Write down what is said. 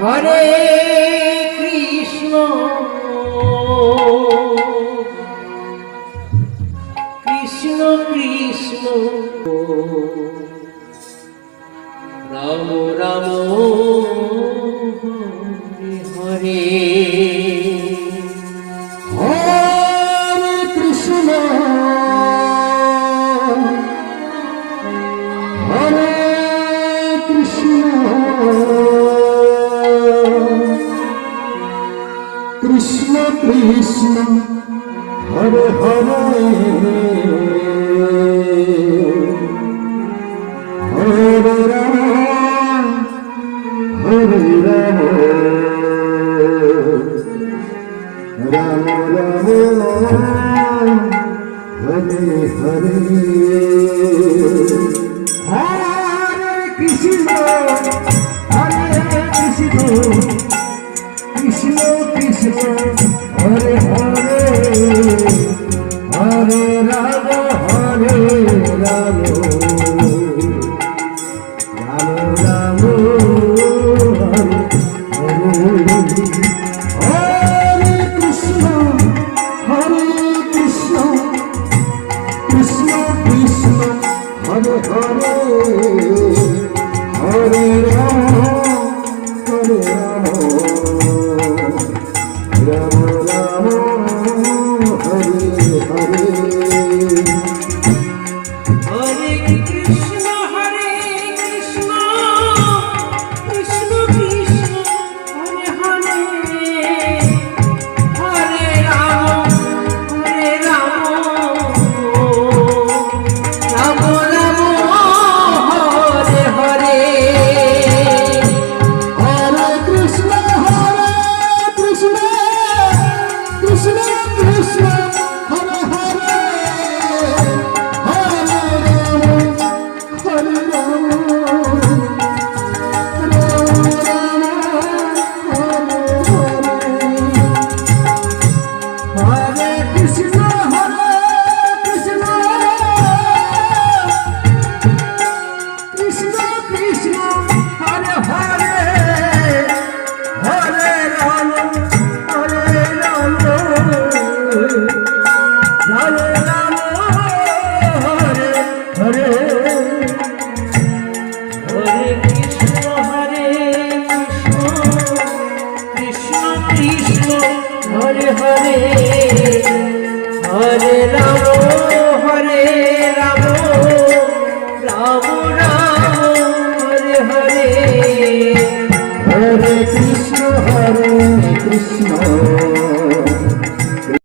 Hare Krishna Krishna Krishna Ram Ram Hare Hare Krishna Hare Krishna Krishna Krishna Hare Hare Hare Ram Hare Ram Ram Ram Hare Hare Hare Krishna Hare Krishna Krishna Krishna Hare Hare Hare Ram Hare Ram Ram Ram Hare Hare Krishna Hare Krishna Krishna Krishna Hare Hare Hare Ram Hare Ram Ram Ram Hare Hare Hare Krishna Krishna Krishna Hare Hare Hare Ram Ram Ram Hare Hare Hare Krishna Krishna Krishna Krishna Hare Hare Hare Ram Hare Krishna Krishna Krishna Krishna Hare Hare Hare Ram Ram Ram Hare Hare Hare Krishna Krishna Krishna Hare Hare Hare Ram Ram Ram Hare Hare Hare Krishna Hare